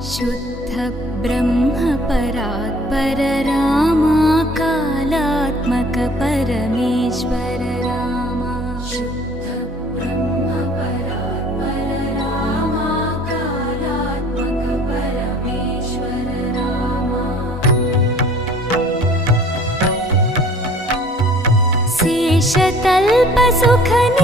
शुद्ध ब्रह्म परात्पर रामा कालात्मक परमेश्वर रामा शुद्ध ब्रह्म परात्पर रामा कालात्मक परमेश्वर रामा शेषतल्प सुख